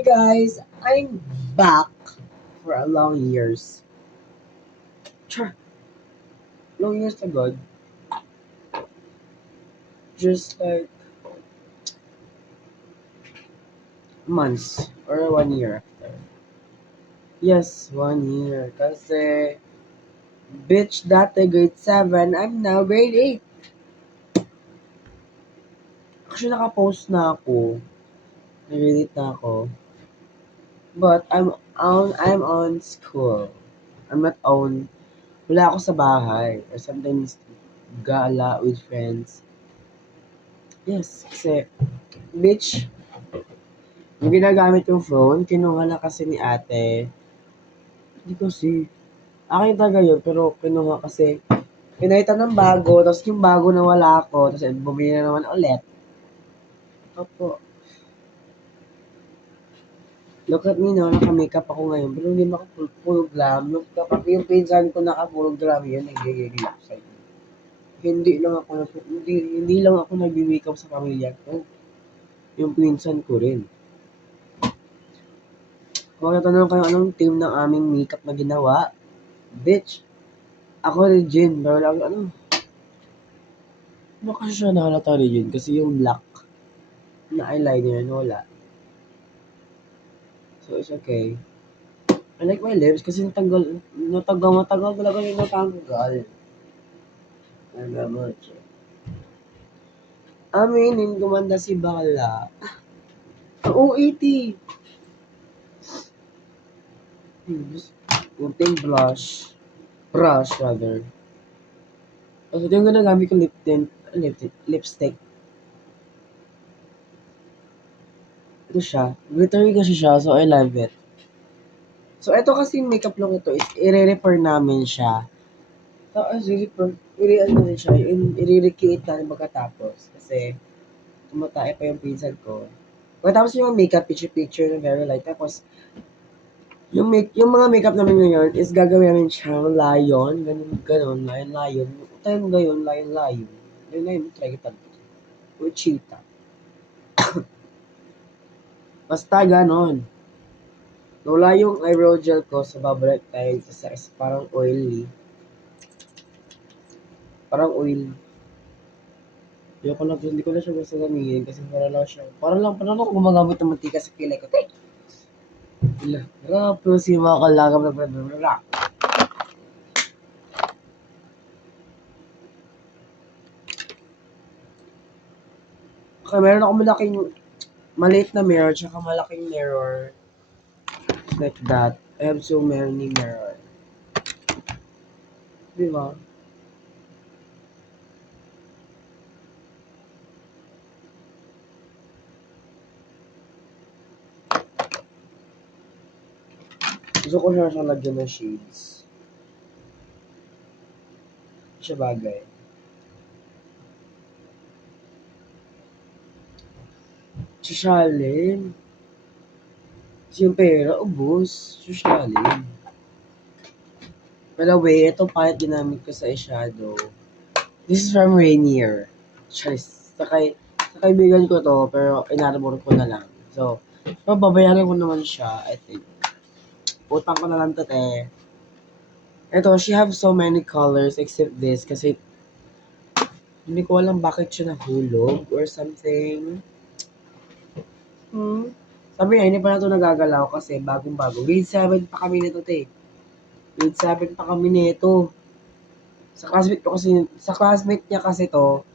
Hi guys, I'm back for a long years. Char, long years ago, just like months or 1 year after. Yes, 1 year. Kasi, bitch, dati grade 7, I'm now grade 8. Actually, nakapost na ako. Nag-relate na ako. But I'm on school. I'm not on, wala ako sa bahay. Or sometimes, gala with friends. Yes, kasi, bitch, yung ginagamit yung phone, kinuha na kasi ni ate. Hindi kasi. Akin talaga yun, pero kinuha kasi. Pinalitan ng bago, tapos yung bago na wala ako, tapos bumili na naman ulit. Opo. Look at me, no? Naka-makeup ako ngayon, pero hindi makapulog glam. Yung pinsan ko nakapulog glam, yun, nagigigil ako sa'yo. Hindi lang ako nag-makeup sa pamilya ko. Yung pinsan ko rin. Kung natanong kayo anong team ng aming makeup na ginawa, bitch, ako Regine, pero lang baka siya nahalata Regine kasi yung black na eyeliner wala. So it's okay. I like my lips kasi matagal talaga yung natanggal. Nagamot siya. Aminin, gumanda si Bakla. Ang OAT. Kunting blush. Brush, rather. Kasi ito yung ginagamit ko lipstick. Ito siya. Glittery kasi siya, so I love it. So, ito kasi makeup look ito is i-refer namin siya. Tapos, i-recreate namin pagkatapos. Kasi, tumatay pa yung pinsan ko. Pagkatapos yung makeup, picture na very light. Tapos, yung mga makeup namin ngayon is gagawin namin siyang lion. Ganun, lion. Tayo ngayon, lion. Lion, try kita. Or cheetah. Basta ganon. Wala yung eyebrow gel ko, so babalik tayo sa parang oily. Parang oil. Hindi ko na siya gusto gamitin kasi parang lang ako gumagamit ng mantika sa kilay ko. Pero si mga kalagam na bla. Okay, meron ako maliit na mirror, tsaka malaking mirror. Like that. I have so many mirror. Di ba? Gusto ko siya lagyan ng shades. Siya bagay. Sosyalin. Kasi yung pera, ubos. Sosyalin. By the way, ito palette ginamit ko sa eyeshadow. This is from Rainier. Charis. Sa kaibigan ko to, pero inarbor ko na lang. So babayaran ko naman siya, I think. Utang ko na lang to, te. Ito, she have so many colors except this kasi hindi ko alam bakit siya nahulog or something. Sabi niya, hindi pa na ito nagagalaw kasi bagong-bago. Grade 7 pa kami nito, te. Grade 7 pa kami nito. Sa classmate niya kasi to,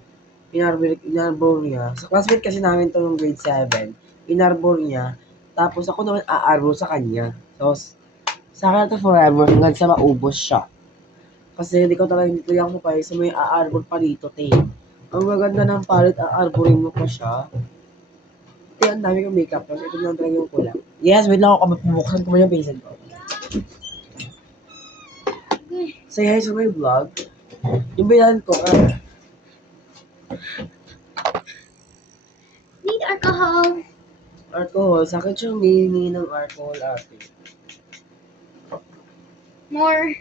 inarbor niya. Sa classmate kasi namin to nung grade 7, inarbor niya. Tapos ako naman aarbor sa kanya. So, sa akin to forever hanggang sa maubos siya. Kasi hindi ko ako papayag sa may aarbor pa dito, te. Ang maganda ng palette, aarborin mo pa siya. Te, ang dami kong makeup. Tapos ito lang talaga yung kulang. Yes, wait lang ako. Bubuksan ko mo yung pinsan ko. Say hi sa my vlog. Yung bilan ko, Need alcohol. Alcohol? Sa akin siyang hihingi ng alcohol, ate. More.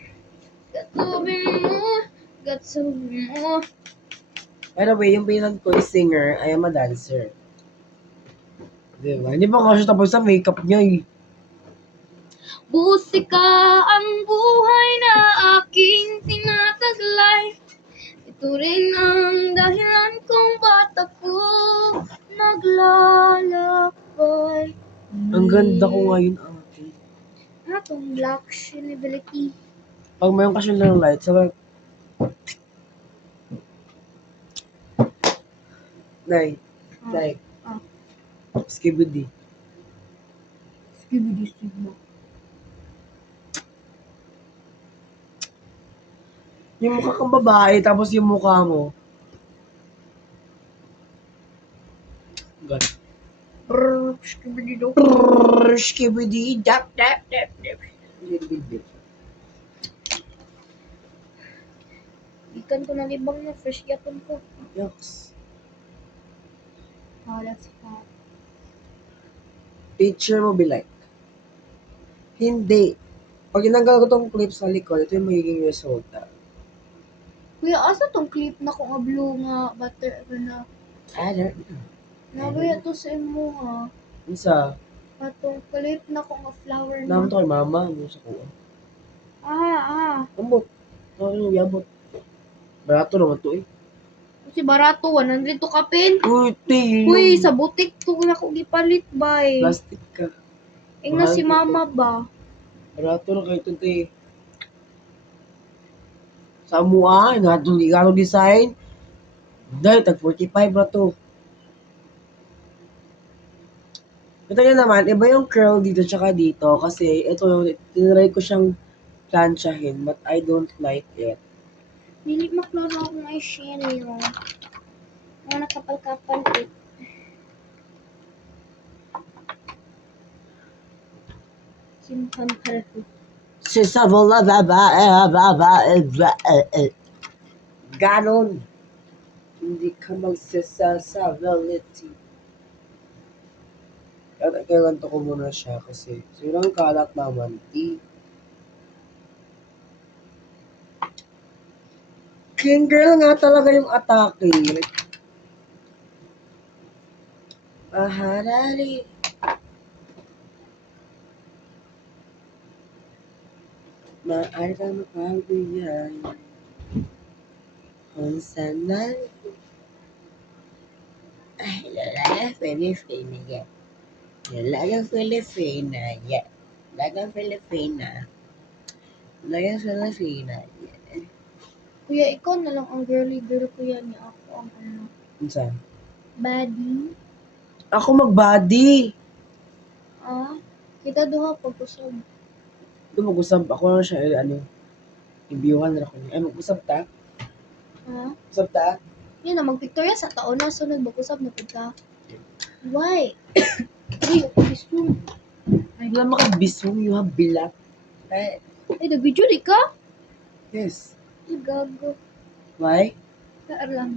Gatsubi mo. By the way, yung bilan ko is singer. I am a dancer. Diba? Hindi pa nga siya tapos sa makeup niya eh. Musika ang buhay na aking tinataglay. Ito rin ang dahilan kung ba't ako naglalakbay. Ang ganda ko ngayon, ate. Ano tong black shinability? Pag mayroon kasi ng light, sabi, Nay, Nay, Ah. skibidi. Skibidi sigma. Yung mukha kang babae, tapos yung mukha mo. Gano'n. Skibidi do. Skibidi, dap, dap, dap, dap. Skibidi. Ikan ko na libang na fresh yapon ko. Yucks. Oh, that's fat. Picture mo be like. Hindi. Pag inanggal ko tong clip sa likod, ito yung magiging resulta. Kuya, asa tong clip na ko nga blue nga butter na I don't know. nabaya to sa imo ha. Isa, Atong clip na ko nga flower naman na. to kay mama, ano sa kuha. Ambot. Ano yung yabot? Barato naman to eh. Kasi barato 100 to kapin. Uy, te, yun Uy, yung sa butik to na ko gipalit bay. plastic ka. Ing na Mahal si dito. mama ba? Barato na kayo ito, te. Sa mua, igano design. Dahil, tag 45 na to. Ito yun naman, iba yung curl dito tsaka dito. Kasi ito, tinry ko siyang plansyahin, but I don't like it. Dili maklaro akong eyeshadow. Mga nakapal-kapal eh. Simpan ko. Sisavola babae. Ganon. Hindi ka magsisasability. At kailanto ko muna siya kasi sirang kalat naman. Clean girl nga talaga yung atake. Maharali. Maaari kang makagbigay. Kung sana. Ay, lalaga Filipina yan. Lalaga Filipina yan. Lalaga Filipina. Lalaga Filipina yan. Kuya, ikaw na lang ang girly girl kuya ni ako ang ano. Saan? Body. Ako mag-body. Ah, kita duha pag-usab. Ito mag-usap. Ako lang siya, ibiuhan na ako niya. Ay, mag-usap ta? Ha? Usap ta? Yun na, mag-picture sa taon na sunod mag-usab na pud ka. Why? Ay, gusto. Ay, wala makabisong. You have bilat. Ay, Ay, nag-video di ka? yes. Ay, gago. Why? Kaalam.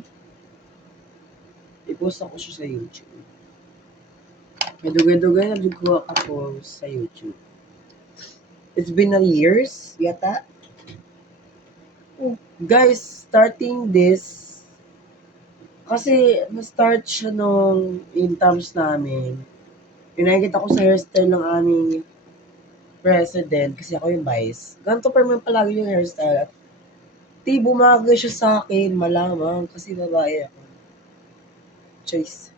I-post ako siya sa YouTube. May dugay-dugay na ko ako sa YouTube. It's been a years, yata. Oh. Guys, starting this, kasi na-start siya nung in terms namin. Nakikita ko sa hairstyle ng aming president, kasi ako yung vice. Ganito pa naman palagi yung hairstyle. At bumagay siya sa akin, malamang, kasi babae ako. Choice.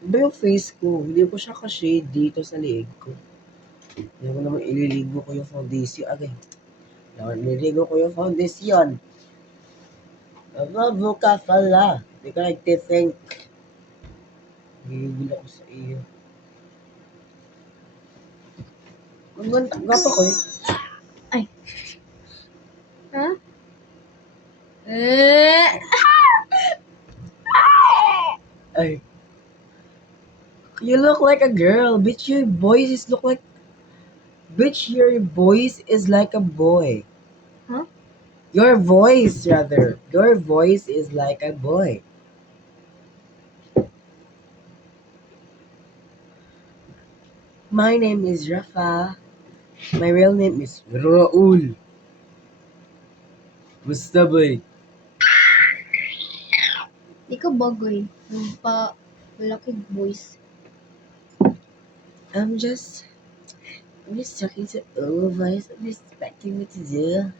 Iba yung face ko, hindi ko siya ka-shade dito sa leeg ko. Hindi ko naman ililigo ko yung foundation. Agay. Nililigo ko yung foundation. Nababo ka pala. Hindi ka nag-think. Gigil ako sa iyo. Ang gapa ko eh. Ay. Ha? Eh. Ay. You look like a girl. Bitch, your voice is look like... Bitch, your voice is like a boy. Huh? Your voice, rather. Your voice is like a boy. My name is Rafa. My real name is Raul. Basta boy. Ikaw bagoy. Pa Lucky boys. I'm just talking to all of us. I'm just expecting me to do.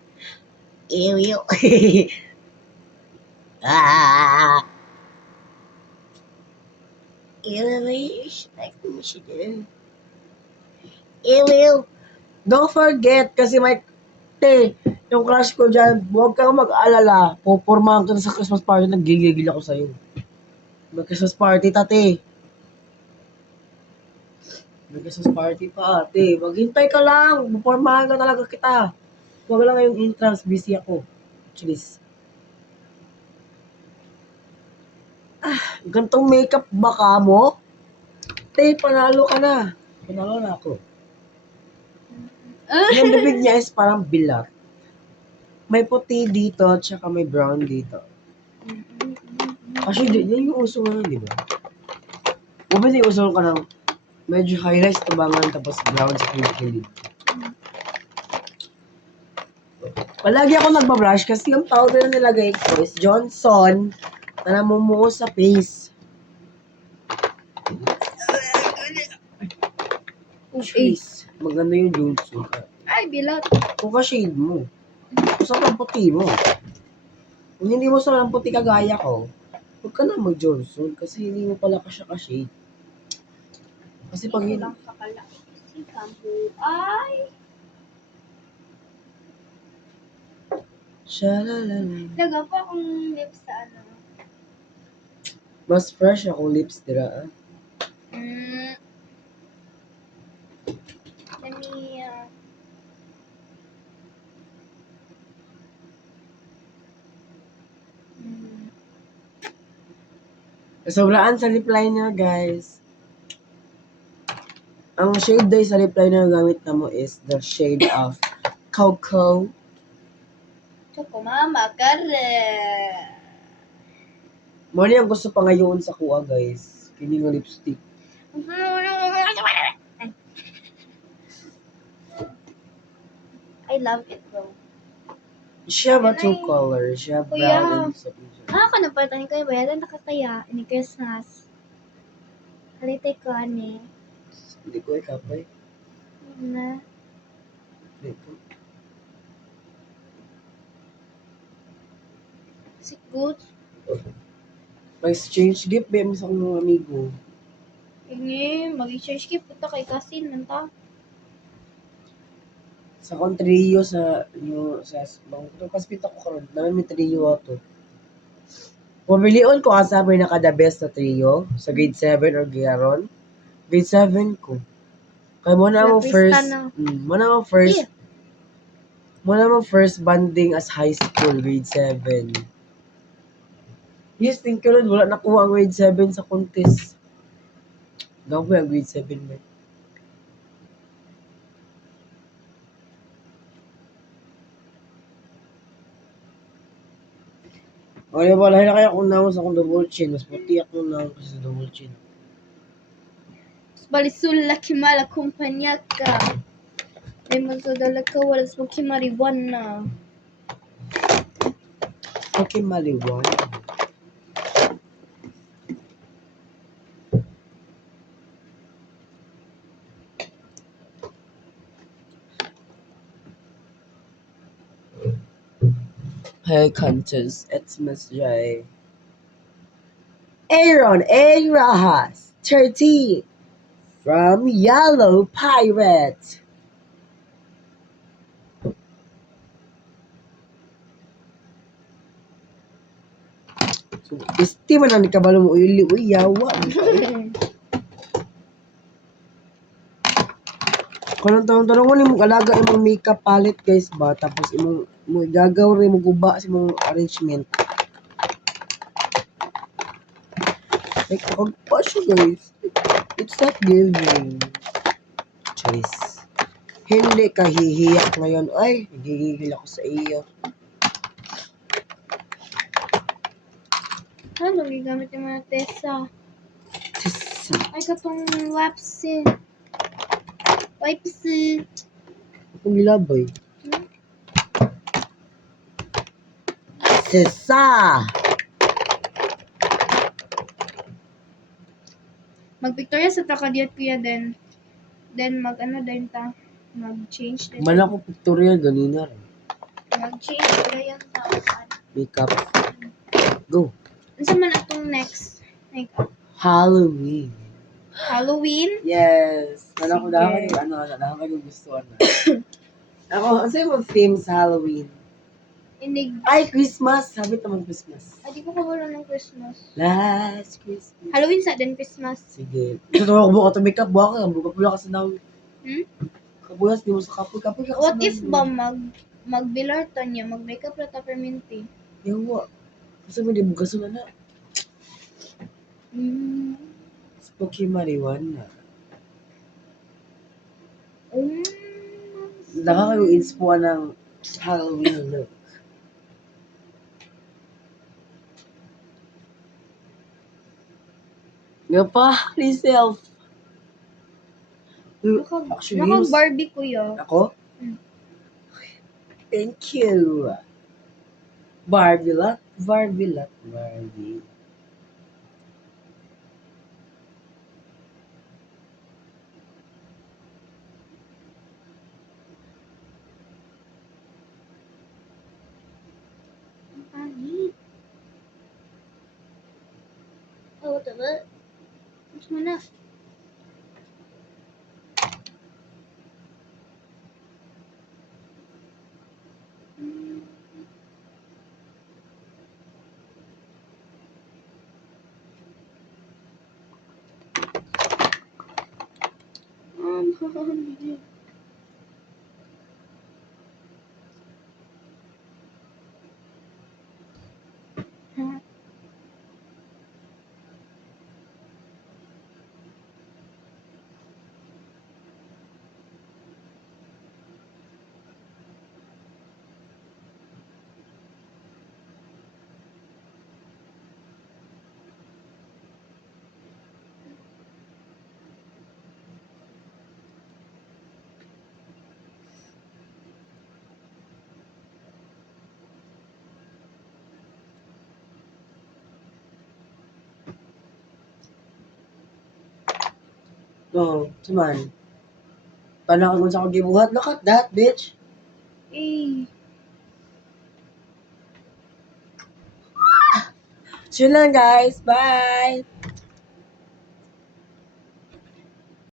Ariel. Ah. Ariel, you expecting me to do. Ariel. Don't forget, kasi may yung crush ko dyan, huwag kang mag-alala. Pupurmahan ko na sa Christmas party, nagigigil ako sa'yo. Mag-Christmas party, tate. Mag-Christmas party pa, ate. Maghintay ka lang. Pupurmahan ka talaga kita. Huwag lang ngayong entrance, busy ako. Cheers. Gantong makeup baka mo? Te, panalo ka na. Panalo na ako. Yung bibig niya is parang bilat. May puti dito, tsaka may brown dito. Actually, yan yung uso ngayon, di ba? O ba yung uso ka ng medyo highlights, tabangan, tapos brown sa kilid. Palagi ako nagbabrush kasi yung powder na nilagay ko is Johnson na namumuo sa face. Face. Maganda yung Johnson. Ay, bilat. Kung ka-shade mo. Kung sa puti mo. Kung hindi mo sa puti kagaya ko, huwag ka na mag-Johnson kasi hindi mo pala ka siya ka-shade. Kasi pag Ito lang kakala. Si Kampu. Ay! Shalalala. Laga pa akong lips sa ano. Mas fresh akong lips dira. Let me, Sobraan sa lip liner, guys. Ang shade day sa lip liner na gamit na mo is the shade of Cocoa. Choco mama, kare. Mali ang gusto pa ngayon sa kuha, guys. Kini nga lipstick. I love it though. Siya ba two colors? Siya Kuya. brown and sa Nakakanampatan kayo ba? Yan nakakaya. Ini Christmas. Halitay ko, ani. Hindi ko ikapay. Na. Hindi ko. Si good. May exchange gift ba mo sa akong mga amigo? Ini, mag-exchange gift. Puta kay Kasin, nanta. Sa akong trio sa paspita ko karon, namin may trio ato. Pumilion ko asabi na kada best na trio sa grade 7 or garon. Grade 7 ko. Kaya mo na mo first, mo na mo first, mo na mo first banding as high school, grade 7. Yes, think ko rin, wala nakuha ang grade 7 sa contest. Gawin ang grade 7 man. Okay, wala na kaya kung naman sa akong double chin. Mas puti ako na kasi sa double chin. Balisul laki mala kumpanya ka. Ay magdadala ka, wala sa marijuana. Okay, maliwan. Hey, contest, it's Miss J. Aaron A. Rahas, 13, from Yellow Pirate. So, estima na ni kabalo mo uli yawa. Kanang tanong mo ni mong alaga imong makeup palette, guys ba, tapos imong mo gagaw rin mo guba sa imong arrangement. Like ako pa siya, guys. It's not giving. Choice. Hindi ka hihiyak ngayon. Ay, nagigigil ako sa iyo. Ano, gigamit yung mga tesa. Tessa. Ay, katong wapsi. Wipesi. Akong gilabay. Tessa! Mag-Victoria sa takadiyat kuya then mag-ano din ta. Mag-change din. Mala ko pictorial ganina rin. Mag-change din yan ta. Makeup. Go. Unsa man atong next makeup? Halloween. Halloween? Yes. Mala ko Sige. dahil kayo gusto na. Ako, ano yung theme sa Halloween? Inig. Ay, Christmas! Sabi naman Christmas. Ay, di ko kabalo ng Christmas. Last Christmas. Halloween sa din Christmas. Sige. Ito na ako buka ito makeup. Buka ka. Buka pula kasi na. Hmm? Kabulas, di mo sa kapoy. Kapoy ka kasi What if ba mag-bilar ta niya, mag-makeup ra ta permanente? Yawa. Kasi mo di mo gaso na. Hmm. Spooky marijuana. Nakakayo inspo ng Halloween look. Nga pa, yourself. Actually, Naka-Barbie kuya. ako? Hmm. Thank you. Barbie lot. Barbie lot. Barbie. Pangit. Oh, tama. Mas mo na. No, cuman. Paano ka sa gibuhat? Look at that, bitch. Eh. So yun lang, guys. Bye!